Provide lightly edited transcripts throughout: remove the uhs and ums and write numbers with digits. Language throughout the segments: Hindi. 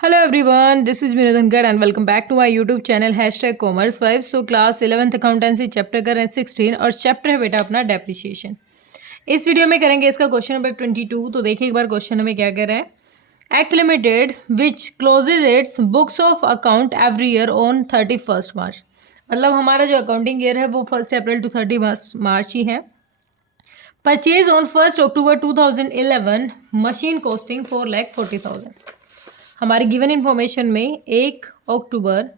Hello everyone, this is Vinodhankar and welcome back to my YouTube channel #commerce5। So class 11th accountancy chapter करें 16 और चैप्टर है बेटा अपना डेप्रिसिएशन। इस वीडियो में करेंगे इसका क्वेश्चन नंबर 22। तो देखिए एक बार क्वेश्चन में क्या कह रहा है। Act limited which closes its books of account every year on 31 March. मतलब हमारा जो अकाउंटिंग ईयर है वो 1 अप्रैल टू 30 मार्च ही है। Purchase on 1 October 2011 machine costing 4,40,000। हमारी गिवन इन्फॉर्मेशन में 1 अक्टूबर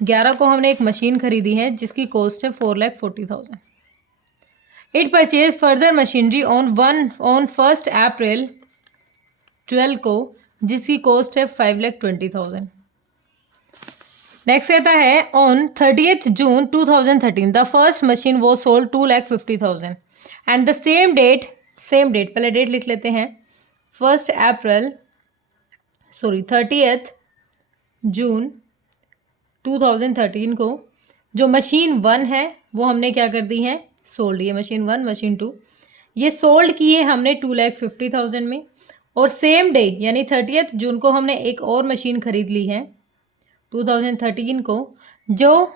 11 को हमने एक मशीन खरीदी है जिसकी कॉस्ट है 4,40,000। It purchased further machinery on 1 April 12 को जिसकी कॉस्ट है 5,20,000। नेक्स्ट कहता है on 30th June 2013 the first machine वो sold 2,50,000 and the same date पहले डेट लिख लेते हैं 30th जून 2013 को जो मशीन 1 है वो हमने क्या कर दी है सोल्ड। ये मशीन 1 मशीन 2 ये सोल्ड किए हमने 2,50,000 में। और सेम डे यानी 30th जून को हमने एक और मशीन खरीद ली है 2013 को जो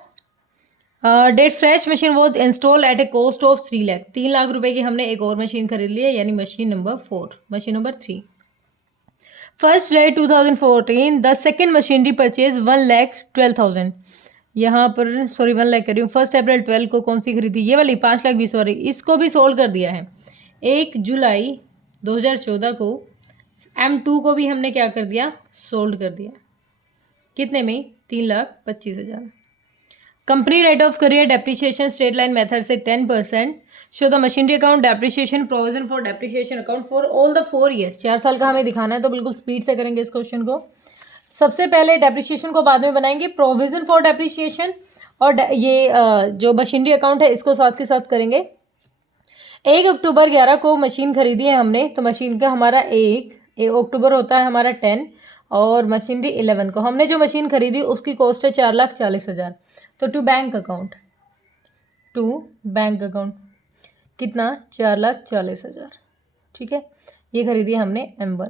that fresh machine was installed at a cost of 3 lakh. 3 lakh रुपए की हमने एक और मशीन खरीद ली है यानी machine number 4 machine number 3। 1 July 2014 the second machinery purchase 1,12,000। यहाँ पर 1 लाख कर रही हूँ। 1 अप्रैल 12 को कौन सी खरीदी ये वाली 5,20 वाली इसको भी सोल्ड कर दिया है। 1 जुलाई 2014 को M2 को भी हमने क्या कर दिया सोल्ड कर दिया। कितने में 3,25,000। Company rate of career depreciation straight line method से 10%। Show the machinery account depreciation provision for depreciation account for all the 4 years. 4 साल का हमें दिखाना है तो बिल्कुल स्पीड से करेंगे इस क्वेश्चन को। सबसे पहले डेप्रिसिएशन को बाद में बनाएंगे प्रोविजन फॉर डेप्रिसिएशन और ये जो मशीनरी अकाउंट है इसको साथ के साथ करेंगे। 1 अक्टूबर 11 को मशीन खरीदी है हमने तो मशीन का हमारा 1 अक्टूबर होता है हमारा 10 और मशीनरी 11 को हमने जो मशीन खरीदी उसकी कॉस्ट है 4,40,000। तो टू बैंक अकाउंट कितना 4,40,000। ठीक है ये खरीदी हमने M1।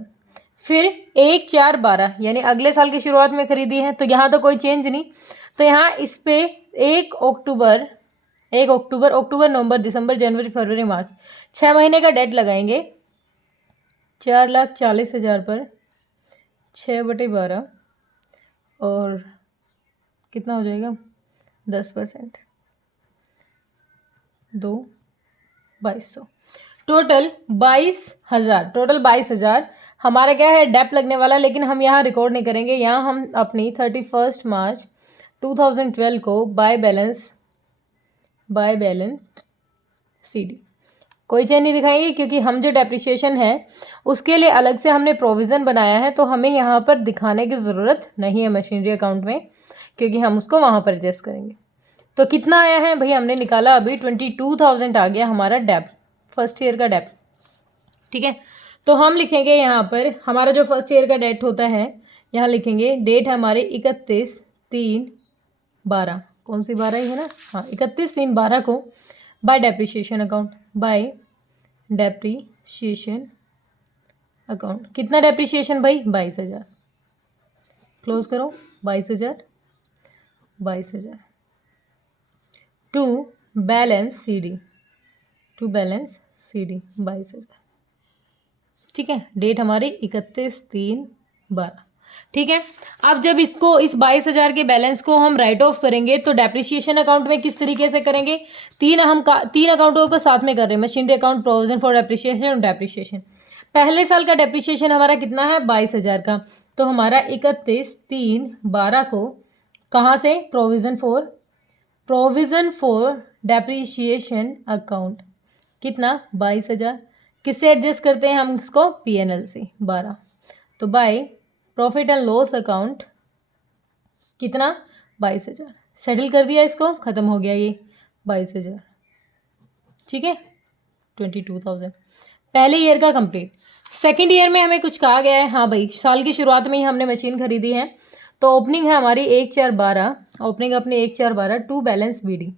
फिर 1/4/12 यानी अगले साल की शुरुआत में खरीदी है तो यहाँ तो कोई चेंज नहीं। तो यहाँ इस पे 1 अक्टूबर नवंबर दिसंबर जनवरी फरवरी मार्च 6 महीने का डेट लगाएंगे 4,40,000 पर 6/12 और कितना हो जाएगा 10% 22,000 टोटल 22,000 हमारा क्या है डेप लगने वाला। लेकिन हम यहाँ रिकॉर्ड नहीं करेंगे। यहाँ हम अपनी 31 मार्च 2012 को बाय बैलेंस CD कोई चेंज नहीं दिखाएंगे क्योंकि हम जो डेप्रिसिएशन है उसके लिए अलग से हमने प्रोविज़न बनाया है तो हमें यहाँ पर दिखाने की ज़रूरत नहीं है मशीनरी अकाउंट में क्योंकि हम उसको वहाँ पर एडजस्ट करेंगे। तो कितना आया है भाई हमने निकाला अभी 22,000 आ गया हमारा डेप फर्स्ट ईयर का डेप। ठीक है तो हम लिखेंगे यहाँ पर हमारा जो फर्स्ट ईयर का डेट होता है यहाँ लिखेंगे डेट हमारे 31/3/12 कौन सी 12 ही है ना हाँ 31/3/12 को बाय डेप्रिसिएशन अकाउंट कितना डेप्रिसिएशन भाई 22,000 क्लोज करो 22,000 टू बैलेंस CD 22,000। ठीक है डेट हमारी 31/3/12। ठीक है अब जब इसको इस 22,000 के बैलेंस को हम राइट ऑफ करेंगे तो डेप्रिसिएशन अकाउंट में किस तरीके से करेंगे। तीन अकाउंटों को साथ में कर रहे हैं machinery account provision for depreciation और डेप्रिसिएशन। पहले साल का डेप्रिसिएशन हमारा कितना है 22,000 का तो हमारा 31/3/12 को कहाँ से प्रोविजन फॉर डेप्रिसिएशन अकाउंट कितना 22,000 किससे एडजस्ट करते हैं हम इसको PNL से 12 तो by profit and loss account कितना 22,000 सेटल कर दिया इसको ख़त्म हो गया ये 22,000। ठीक है 22,000 पहले ईयर का कंप्लीट। सेकेंड ईयर में हमें कुछ कहा गया है हाँ भाई साल की शुरुआत में ही हमने मशीन खरीदी है तो ओपनिंग है हमारी 1/4/12 ओपनिंग अपनी 1/4/12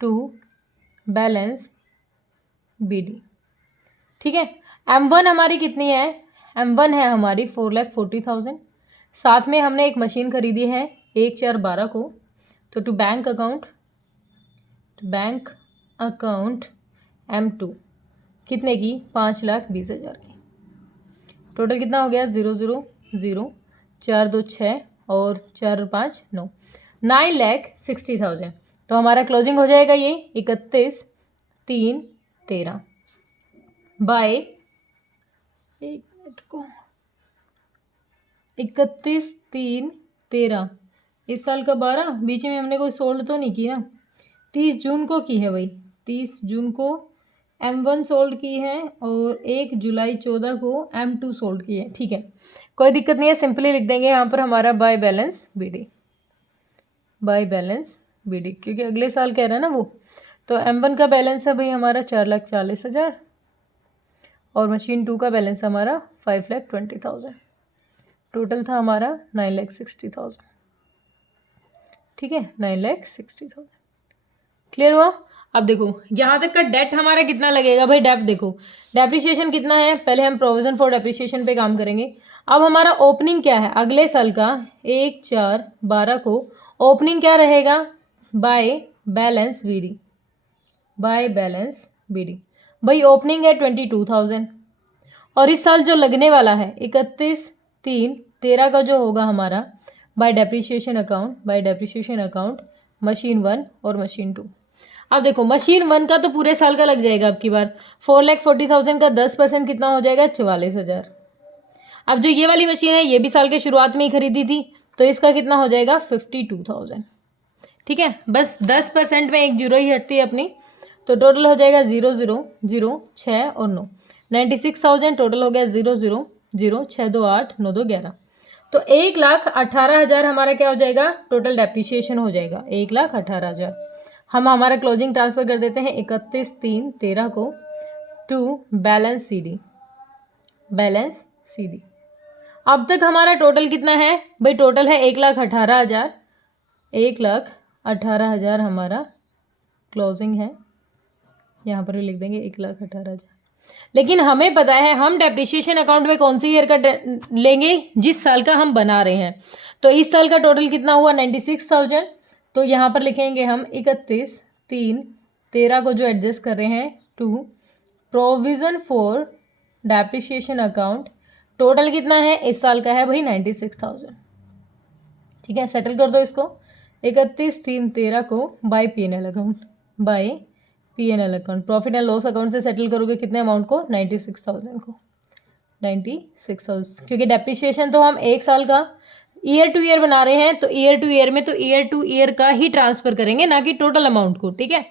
टू बैलेंस BD। ठीक है M1 हमारी कितनी है M1 है हमारी 4,40,000 साथ में हमने एक मशीन खरीदी है 1/4/12 को। तो टू बैंक अकाउंट M2 कितने की? 5,20,000 की। टोटल कितना हो गया? 0,0,0, 4 2 6 और 4 5 9, 9,60,000। तो हमारा क्लोजिंग हो जाएगा ये 31/3/13 बाय 31/3/13। इस साल का 12, बीच में हमने कोई सोल्ड तो नहीं किया। 30 जून को की है भाई, 30 जून को M1 सोल्ड की है और 1 जुलाई 14 को M2 सोल्ड की है। ठीक है, कोई दिक्कत नहीं है, सिंपली लिख देंगे यहाँ पर हमारा बाय बैलेंस BD, क्योंकि अगले साल कह रहा है ना वो। तो M1 का बैलेंस है भाई हमारा 4,40,000 और मशीन 2 का बैलेंस हमारा 5,20,000। टोटल था हमारा 9,60,000। ठीक है, 9,60,000। क्लियर हुआ? अब देखो यहाँ तक का डेट हमारा कितना लगेगा भाई। डेप देखो, डेप्रिसिएशन कितना है, पहले हम प्रोविजन फॉर डेप्रिसिएशन पे काम करेंगे। अब हमारा ओपनिंग क्या है अगले साल का? 1/4/12 को ओपनिंग क्या रहेगा? बाय बैलेंस BD भाई ओपनिंग है 22,000 और इस साल जो लगने वाला है 31/3/13 का जो होगा हमारा बाय डेप्रिसिएशन अकाउंट मशीन 1 और मशीन 2। अब देखो मशीन 1 का तो पूरे साल का लग जाएगा अब की बार। 4,40,000 का 10% कितना हो जाएगा? 44,000। अब जो ये वाली मशीन है ये भी साल के शुरुआत में ही खरीदी थी, तो इसका कितना हो जाएगा? 52,000। ठीक है, बस 10% में एक जीरो ही हटती है अपनी। तो टोटल हो जाएगा 0,0,0, 6 और 9, 96,000। टोटल हो गया 0,0,0, 6 2 8 9 2 11। तो 1,18,000 हमारा क्या हो जाएगा? टोटल डेप्रिसिएशन हो जाएगा 1,18,000। हम हमारा क्लोजिंग ट्रांसफ़र कर देते हैं 31/3/13 को टू बैलेंस CD। अब तक हमारा टोटल कितना है भाई? टोटल है 1,18,000। 1,18,000 हमारा क्लोजिंग है, यहाँ पर भी लिख देंगे 1,18,000। लेकिन हमें पता है हम डेप्रिसिएशन अकाउंट में कौन सी ईयर का लेंगे? जिस साल का हम बना रहे हैं। तो इस साल का टोटल कितना हुआ? 96,000। तो यहाँ पर लिखेंगे हम 31/3/13 को जो एडजस्ट कर रहे हैं to provision for depreciation account. Total कितना है इस साल का? है भाई 96,000। ठीक है, सेटल कर दो इसको। 31/3/13 को by P&L account profit and loss account से सेटल करोगे कितने अमाउंट को? 96,000 को। 96,000 क्योंकि डेप्रिसिएशन तो हम एक साल का ईयर टू ईयर बना रहे हैं, तो ईयर टू ईयर में तो ईयर टू ईयर का ही ट्रांसफर करेंगे, ना कि टोटल अमाउंट को। ठीक है,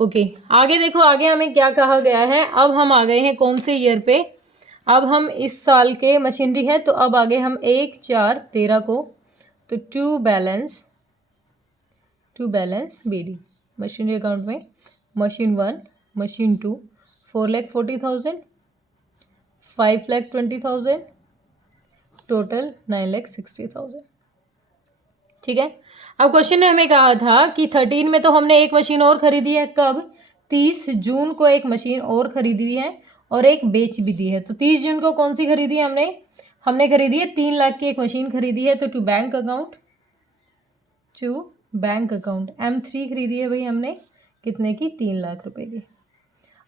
ओके। आगे देखो, आगे हमें क्या कहा गया है। अब हम आ गए हैं कौन से ईयर पे? अब हम इस साल के मशीनरी है, तो अब आगे हम 1/4/13 को तो to balance BD machinery account में मशीन 1 मशीन 2 4,40,000 5,20,000 टोटल 9,60,000। ठीक है, अब क्वेश्चन ने हमें कहा था कि 13 में तो हमने एक मशीन और खरीदी है। कब? 30 जून को एक मशीन और खरीदी है और एक बेच भी दी है। तो 30 जून को कौन सी खरीदी है हमने खरीदी है 3 लाख की एक मशीन खरीदी है। तो टू बैंक अकाउंट M3 खरीदी है भाई हमने, कितने की? 3 लाख रुपए की।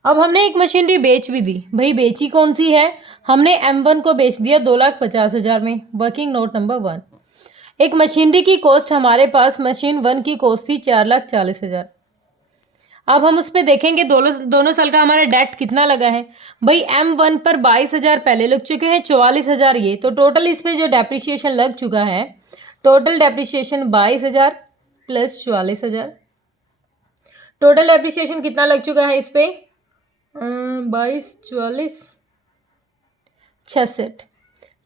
अब हमने एक मशीनरी बेच भी दी भाई। बेची कौन सी है? हमने M1 को बेच दिया 2,50,000 में। Working note number 1। एक मशीनरी की कॉस्ट हमारे पास मशीन 1 की कॉस्ट थी 4,40,000। अब हम उस पर देखेंगे दोनों साल का हमारा डेट कितना लगा है भाई। M1 पर 22,000 पहले लग चुके हैं, 44,000 ये। तो टोटल इस पर जो डेप्रिसिएशन लग चुका है, total depreciation 22,000 plus 44,000। Total depreciation कितना लग चुका है इस पे? 22 44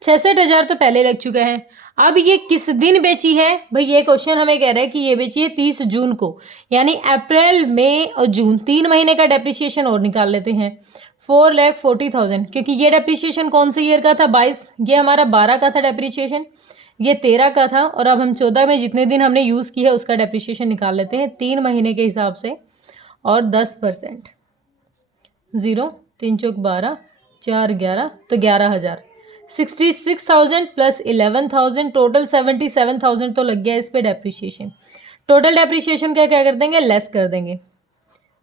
66,000 तो पहले लग चुका है। अब ये किस दिन बेची है भाई? ये क्वेश्चन हमें कह रहा है कि ये बेची है 30 जून को, यानी अप्रैल मई और जून 3 महीने का डेप्रिसिएशन और निकाल लेते हैं। 4,40,000 क्योंकि ये डेप्रिसिएशन कौन से ईयर का था? 22। ये हमारा 12 का था डेप्रिसिएशन, ये 13 का था। और अब हम 14 में जितने दिन हमने यूज़ किया उसका डेप्रिसिएशन निकाल लेते हैं 3 महीने के हिसाब से। और 10% 0 3 चौक 12 4 11 तो 11,000। 66,000 प्लस 11,000 टोटल 77,000 तो लग गया इस पे डेप्रिसिएशन। टोटल डेप्रिसिएशन का क्या कर देंगे, लेस कर देंगे।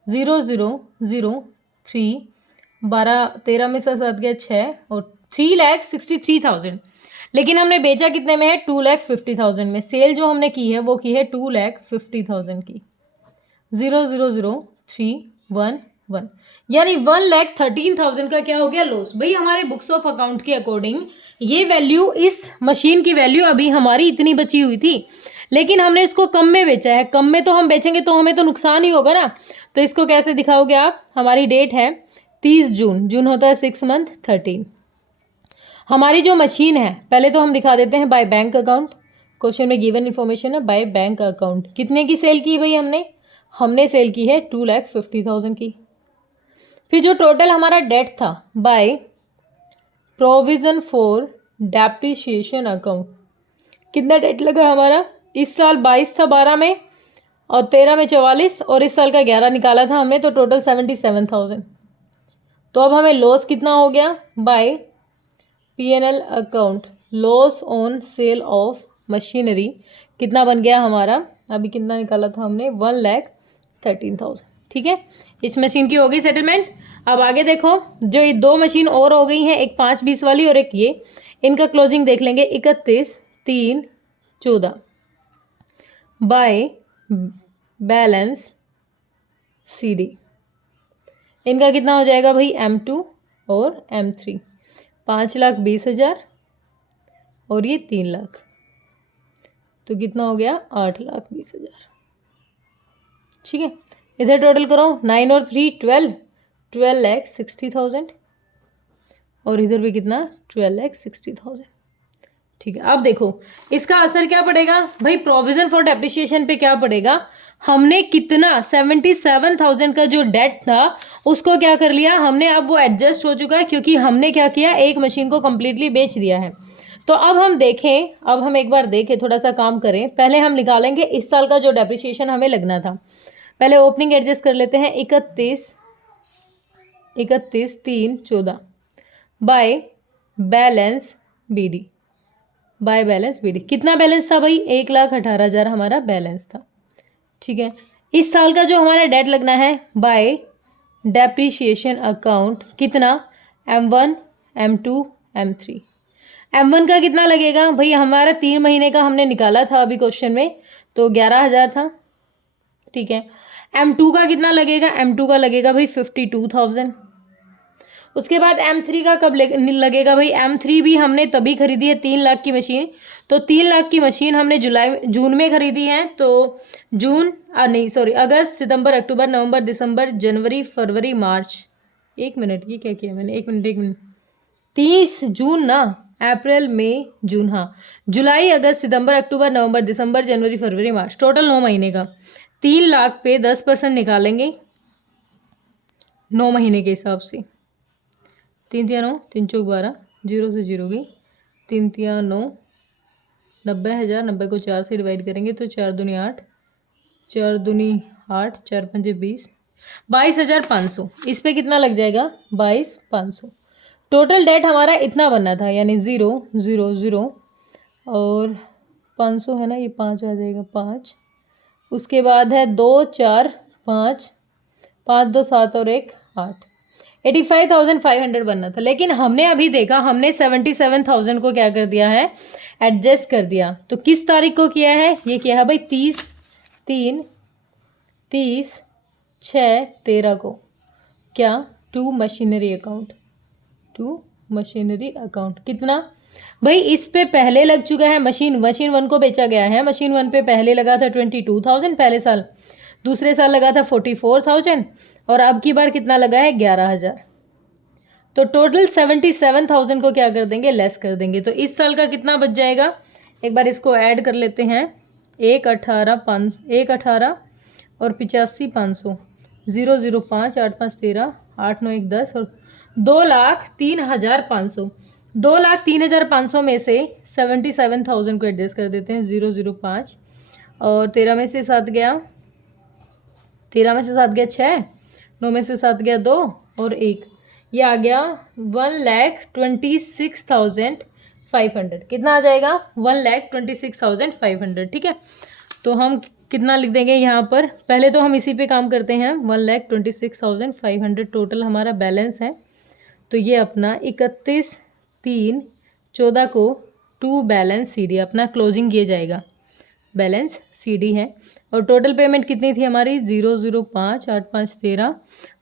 0,003 12 13 में से 7 गया 6 और 3,63,000। लेकिन हमने बेचा कितने में है, 2,50,000 में। सेल जो हमने की है वो की है 2,50,000 की। 0,00311 यानी 1,13,000 का क्या हो गया, लॉस। भाई हमारे बुक्स ऑफ अकाउंट के अकॉर्डिंग ये वैल्यू, इस मशीन की वैल्यू अभी हमारी इतनी बची हुई थी, लेकिन हमने इसको कम में बेचा है। कम में तो हम बेचेंगे तो हमें तो नुकसान ही होगा ना। तो इसको कैसे दिखाओगे आप, हमारी डेट है 30 जून, जून होता है 6 मंथ 13। हमारी जो मशीन है, पहले तो हम दिखा देते हैं बाय बैंक अकाउंट। क्वेश्चन में गिवन इन्फॉर्मेशन है बाय बैंक अकाउंट। कितने की सेल की भाई हमने सेल की है 2,50,000 की। फिर जो टोटल हमारा डेट था by provision for depreciation account, कितना डेट लगा हमारा, इस साल 22 था 12 में, और 13 में 44, और इस साल का 11 निकाला था हमने, तो टोटल 77,000। तो अब हमें लॉस कितना हो गया, by P&L account loss on sale of machinery कितना बन गया हमारा, अभी कितना निकाला था हमने, 1,13,000। ठीक है, इस मशीन की हो गई सेटलमेंट। अब आगे देखो, जो ये दो मशीन और हो गई हैं, एक 5-20 वाली और एक ये, इनका क्लोजिंग देख लेंगे। 31/3/14 बाय बैलेंस CD, इनका कितना हो जाएगा भाई, M2 और M3। 5,20,000 और ये 3 लाख, तो कितना हो गया, 8,20,000। ठीक है, इधर टोटल करो, 9 और 3 12,60,000, और इधर भी कितना, 12,60,000। ठीक है, अब देखो इसका असर क्या पड़ेगा भाई, प्रोविजन फॉर डेप्रिसिएशन पे क्या पड़ेगा। हमने कितना 77,000 का जो डेट था उसको क्या कर लिया हमने, अब वो एडजस्ट हो चुका है, क्योंकि हमने क्या किया, एक मशीन को कंप्लीटली बेच दिया है। तो अब हम देखें, अब हम एक बार देखें, थोड़ा सा काम करें। पहले हम निकालेंगे इस साल का जो डेप्रिसिएशन हमें लगना था। पहले ओपनिंग एडजस्ट कर लेते हैं। 31/3/14 by balance BD, by balance BD कितना बैलेंस था भाई, 1,18,000 हमारा बैलेंस था। ठीक है, इस साल का जो हमारा डेट लगना है बाय डेप्रिसिएशन अकाउंट कितना, M1 M2 M3। M1 का कितना लगेगा भाई, हमारा 3 महीने का हमने निकाला था अभी क्वेश्चन में, तो 11,000 था। ठीक है, M2 का कितना लगेगा, M2 का लगेगा भाई 52,000। उसके बाद M3 का कब लगेगा भाई, M3 भी हमने तभी खरीदी है 3 लाख की मशीन, तो 3 लाख की मशीन हमने जून में खरीदी है, तो अगस्त सितंबर अक्टूबर नवंबर दिसंबर जनवरी फरवरी मार्च, एक मिनट ये क्या किया मैंने, एक मिनट 30 जून ना, अप्रैल मई जून, हाँ, जुलाई अगस्त सितंबर अक्टूबर नवंबर दिसंबर जनवरी फरवरी मार्च, टोटल 9 महीने का। 3 लाख पे 10% निकालेंगे 9 महीने के हिसाब से। 3 तिया 9, 3 चौक 12, 0 से 0 गई, 3 तिया 9, 90,000, 90 को 4 से डिवाइड करेंगे तो 4 दूनी 8, 4 दूनी 8, 4 पंजे 20, 22,500। इस पे कितना लग जाएगा, 22,500। टोटल डेट हमारा इतना बनना था, यानी 0,0,0 और 500 है ना, ये 5 आ जाएगा 5, उसके बाद है 2 4 5, 5 2 7 और 1 8, 85,500 बनना था। लेकिन हमने अभी देखा, हमने 77,000 को क्या कर दिया है, एडजस्ट कर दिया। तो किस तारीख को किया है, ये किया है भाई 30/6/13 को, क्या, टू मशीनरी अकाउंट कितना भाई, इस पे पहले लग चुका है, मशीन 1 को बेचा गया है। मशीन 1 पे पहले लगा था 22,000 पहले साल, दूसरे साल लगा था 44,000, और अब की बार कितना लगा है, 11,000। तो टोटल 77,000 को क्या कर देंगे, लेस कर देंगे। तो इस साल का कितना बच जाएगा, एक बार इसको ऐड कर लेते हैं। 1,18 और 85,500, 0,05 8 5 13 8 9 1 10 और 2,03,500। 2,03,500 में से 77,000 को एडजस्ट कर देते हैं। 0,05 और 13 में से 7 गया, 13 में से 7 गया 6, 9 में से 7 गया 2 और 1, ये आ गया 1,26,500। कितना आ जाएगा? 1,26,500। ठीक है, तो हम कितना लिख देंगे यहाँ पर? पहले तो हम इसी पे काम करते हैं। 1,26,500 टोटल हमारा बैलेंस है। तो ये अपना 31/3/14 को टू बैलेंस CD अपना क्लोजिंग किया जाएगा। बैलेंस CD है। और टोटल पेमेंट कितनी थी हमारी? 005 8 5 13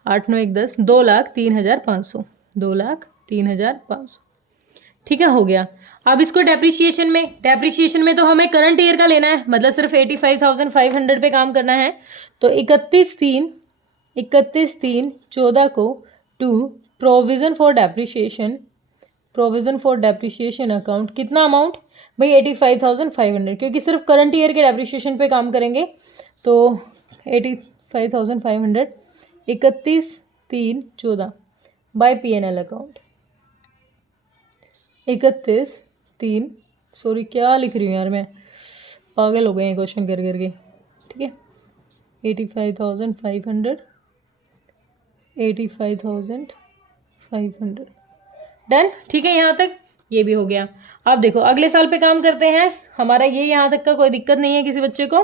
8 9 1 10 2,03,500। 2,03,500। ठीक है, हो गया। अब इसको डेप्रिसिएशन में तो हमें करंट ईयर का लेना है, मतलब सिर्फ 85,500 पे काम करना है। तो 31/3/14 को to provision for depreciation account. कितना अमाउंट भाई? 85,500, क्योंकि सिर्फ करंट ईयर के डेप्रिसिएशन पे काम करेंगे। तो 85,500 31/3/14 बाय PNL अकाउंट। 31/3, सॉरी क्या लिख रही हूँ यार, मैं पागल हो गए हैं क्वेश्चन कर करके। ठीक है, 85,500 85,500 डन। ठीक है, यहाँ तक ये भी हो गया। अब देखो अगले साल पे काम करते हैं। हमारा ये यहाँ तक का कोई दिक्कत नहीं है किसी बच्चे को।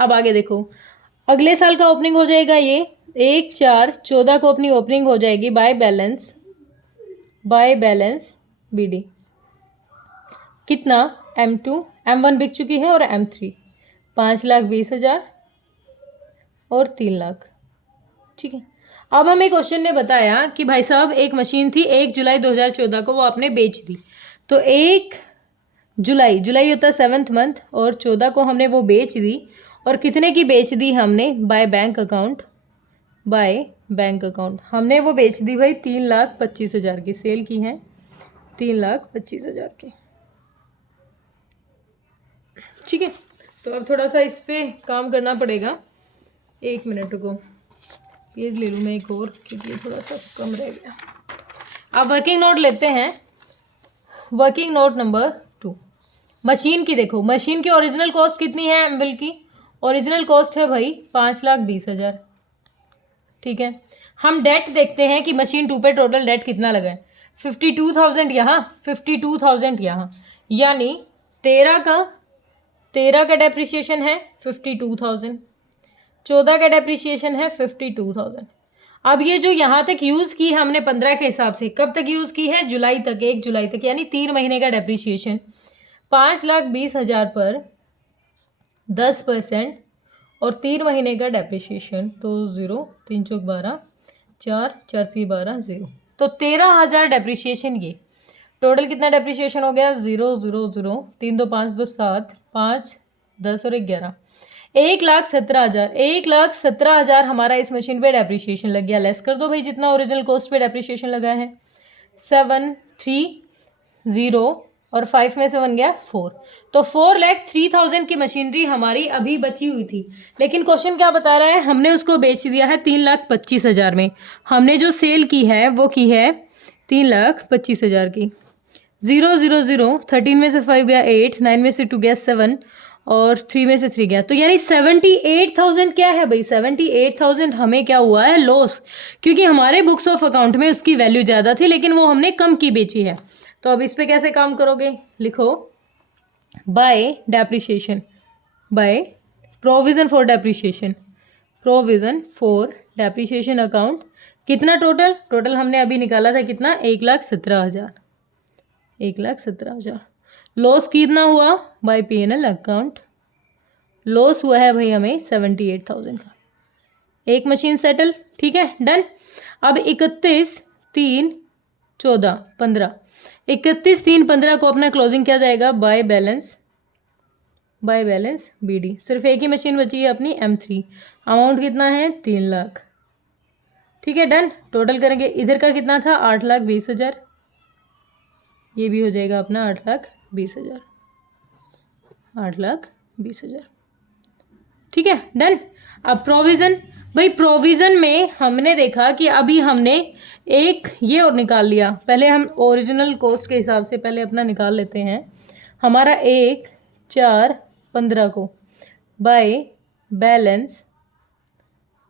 अब आगे देखो, अगले साल का ओपनिंग हो जाएगा ये 1/4/14 को अपनी ओपनिंग हो जाएगी बाय बैलेंस BD। कितना? M2 M1 बिक चुकी है और M3 5,20,000 और 3 लाख। ठीक है, अब हमें क्वेश्चन ने बताया कि भाई साहब एक मशीन थी 1 जुलाई 2014 को, वो आपने बेच दी। तो 1 जुलाई होता है 7th मंथ, और 14 को हमने वो बेच दी। और कितने की बेच दी हमने? बाय बैंक अकाउंट हमने वो बेच दी भाई 3,25,000 की सेल की है, 3,25,000 की। ठीक है, तो अब थोड़ा सा इस पे काम करना पड़ेगा। 1 मिनट रुको, पेज ले लूँ मैं एक और, क्योंकि ये थोड़ा सा कम रह गया। अब वर्किंग नोट लेते हैं। वर्किंग नोट नंबर 2, मशीन की। देखो मशीन की ओरिजिनल कॉस्ट कितनी है? एम्बल की ओरिजिनल कॉस्ट है भाई 5,20,000। ठीक है, हम डेट देखते हैं कि मशीन 2 पे टोटल डेट कितना लगा है। 52,000 यहाँ, 52,000 यहाँ, यानी 13 का डेप्रिसिएशन है 52,000, 14 का डेप्रिसिएशन है 52,000। अब ये जो यहाँ तक यूज़ की हमने 15 के हिसाब से, कब तक यूज़ की है? जुलाई तक, 1 जुलाई तक, यानी 3 महीने का डेप्रिसिएशन। 5,20,000 पर 10% और 3 महीने का डेप्रिसिएशन, तो 0 3 चौक 12 4 4 3 12 0, तो 13,000 डेप्रिसिएशन। ये टोटल कितना डेप्रिसिएशन हो गया? 0 0 0 3 2 5 2 7 5 10 और 11, 1,17,000। 1,17,000 हमारा इस मशीन पे डेप्रिसिएशन लग गया। लेस कर दो भाई जितना ओरिजिनल कॉस्ट पे डेप्रिसिएशन लगा है। 7 3 0 और 5 में से बन गया 4, तो 4,03,000 की मशीनरी हमारी अभी बची हुई थी। लेकिन क्वेश्चन क्या बता रहा है? हमने उसको बेच दिया है 3,25,000 में। हमने जो सेल की है वो की है 3,25,000 की। 0 0 0 13 में से 5 गया 8, 9 में से 2 गया 7 और 3 में से 3 गया, तो यानी 78,000 क्या है भाई? 78,000 हमें क्या हुआ है? लॉस, क्योंकि हमारे बुक्स ऑफ अकाउंट में उसकी वैल्यू ज़्यादा थी, लेकिन वो हमने कम की बेची है। तो अब इस पे कैसे काम करोगे? लिखो by depreciation, by provision for depreciation account. कितना टोटल हमने अभी निकाला था, कितना? 1,17,000। 1,17,000। लॉस कितना हुआ? बाय PNL अकाउंट लॉस हुआ है भाई हमें 78,000 का। एक मशीन सेटल। ठीक है, डन। अब 31/3/14 31/3/15 को अपना क्लोजिंग क्या जाएगा? By balance BD। सिर्फ एक ही मशीन बची है अपनी M3। अमाउंट कितना है? 3 लाख। ठीक है, डन। टोटल करेंगे, इधर का कितना था? 8,20,000। ये भी हो जाएगा अपना 8,20,000। 8,20,000। ठीक है, डन। अब प्रोविज़न, भाई प्रोविज़न में हमने देखा कि अभी हमने एक ये और निकाल लिया। पहले हम ओरिजिनल कॉस्ट के हिसाब से पहले अपना निकाल लेते हैं। हमारा 1/4/15 को बाय बैलेंस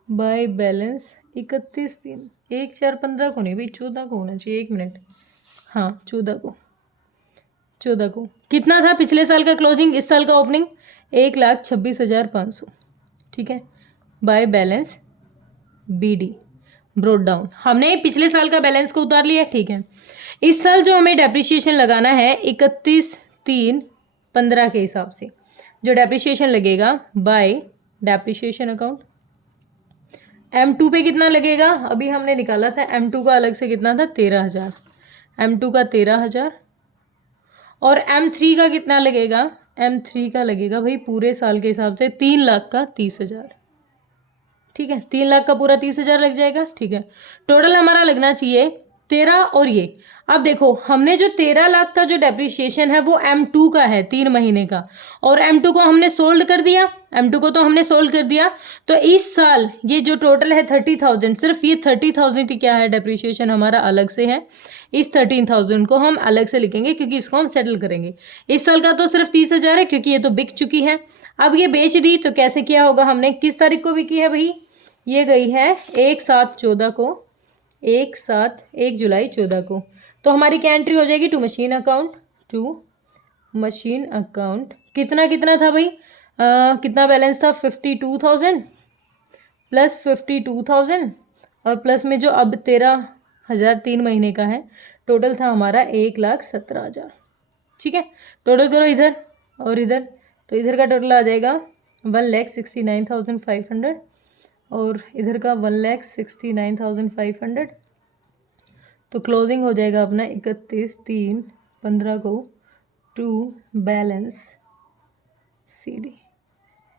31/3 1 4 15 को नहीं भाई, 14 को होना चाहिए, 1 मिनट, हाँ 14 को, 14 को कितना था पिछले साल का क्लोजिंग, इस साल का ओपनिंग 1,26,500, ठीक है, by balance BD broad down, हमने पिछले साल का बैलेंस को उतार लिया, ठीक है। इस साल जो हमें डेप्रिसिएशन लगाना है 31/3/15 के हिसाब से जो डेप्रिसिएशन लगेगा बाय डेप्रिसिएशन अकाउंट, M2 पे कितना लगेगा, अभी हमने निकाला था M2 का अलग से कितना था 13,000, M2 का 13,000, और M3 का कितना लगेगा, M3 का लगेगा भाई पूरे साल के हिसाब से 3 लाख का 30,000, ठीक है, 3 लाख का पूरा 30,000 लग जाएगा, ठीक है। टोटल हमारा लगना चाहिए 13, और ये अब देखो हमने जो 13 लाख का जो डेप्रिसिएशन है वो M2 का है 3 महीने का, और M2 को हमने सोल्ड कर दिया, M2 को तो हमने सोल्ड कर दिया, तो इस साल ये जो टोटल है 30,000, सिर्फ ये 30,000 की क्या है डेप्रिसिएशन हमारा अलग से है, इस 13,000 को हम अलग से लिखेंगे क्योंकि इसको हम सेटल करेंगे। इस साल का तो सिर्फ 30,000 है क्योंकि ये तो बिक चुकी है, अब ये बेच दी तो कैसे किया होगा हमने, किस तारीख को बिकी है भाई, ये गई है 1/7/14 को, 1 जुलाई 14 को, तो हमारी क्या एंट्री हो जाएगी, to machine account, to machine account, कितना कितना था भाई, कितना बैलेंस था 52,000 प्लस 52,000 और प्लस में जो अब 13,000 3 महीने का है, टोटल था हमारा 1,17,000, ठीक है। टोटल करो इधर और इधर, तो इधर का टोटल आ जाएगा 1,69,500 और इधर का 1,69,500, तो क्लोजिंग हो जाएगा अपना 31/3/15 को टू बैलेंस CD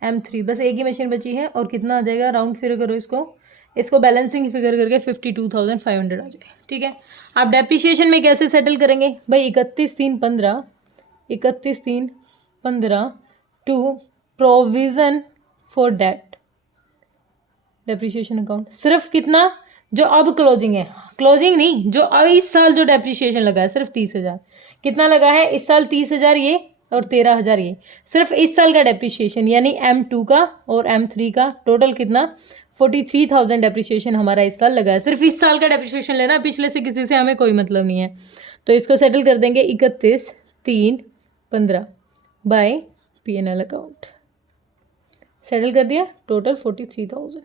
M3, बस एक ही मशीन बची है, और कितना आ जाएगा, राउंड फिगर करो इसको बैलेंसिंग फिगर करके 52,500 आ जाए, ठीक है। आप डेप्रिसिएशन में कैसे सेटल करेंगे भाई, 31/3/15 to provision for that depreciation account, सिर्फ कितना जो अब क्लोजिंग है, क्लोजिंग नहीं, जो अब इस साल जो डेप्रिसिएशन लगा है सिर्फ 30,000, कितना लगा है इस साल 30,000 ये और 13,000 ये, सिर्फ इस साल का डेप्रिसिएशन यानी M2 का और M3 का टोटल कितना 43,000 डेप्रिसिएशन हमारा इस साल लगा है, सिर्फ इस साल का डेप्रिसिएशन लेना, पिछले से किसी से हमें कोई मतलब नहीं है, तो इसको सेटल कर देंगे 31/3/15 बाय P&L अकाउंट, सेटल कर दिया, टोटल 43,000,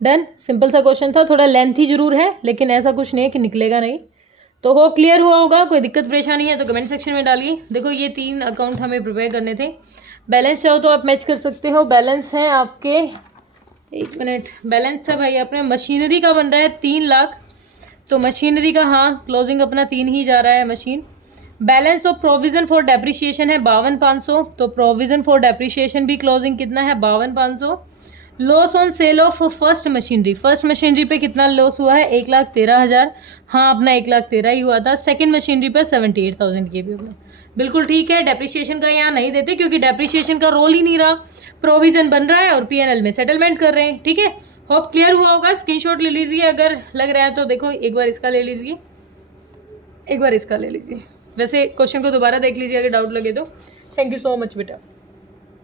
डन। सिंपल सा क्वेश्चन था, थोड़ा लेंथी जरूर है लेकिन ऐसा कुछ नहीं है कि निकलेगा नहीं, तो हो क्लियर हुआ होगा, कोई दिक्कत परेशानी है तो कमेंट सेक्शन में डालिए। देखो ये 3 अकाउंट हमें प्रिपेयर करने थे, बैलेंस चाहो तो आप मैच कर सकते हो, बैलेंस है आपके, एक मिनट, बैलेंस था भाई अपने मशीनरी का बन रहा है 3 लाख, तो मशीनरी का हाँ क्लोजिंग अपना 3 ही जा रहा है machine, balance of provision for depreciation है 52,500, तो प्रोविजन फॉर डेप्रिसिएशन भी क्लोजिंग कितना है 52,500, loss on sale of first machinery पे कितना लॉस हुआ है 1,13,000, हाँ अपना 1,13,000 ही हुआ था, सेकंड मशीनरी पर 78,000 की भी अपना, बिल्कुल ठीक है। डेप्रिसिएशन का यहाँ नहीं देते क्योंकि डेप्रिसिएशन का रोल ही नहीं रहा, प्रोविजन बन रहा है और P&L में सेटलमेंट कर रहे हैं, ठीक है। होप क्लियर हुआ होगा, स्क्रीनशॉट ले लीजिए अगर लग रहा है तो, देखो एक बार इसका ले लीजिए, एक बार इसका ले लीजिए, वैसे क्वेश्चन को दोबारा देख लीजिए अगर डाउट लगे तो। थैंक यू सो मच बेटा।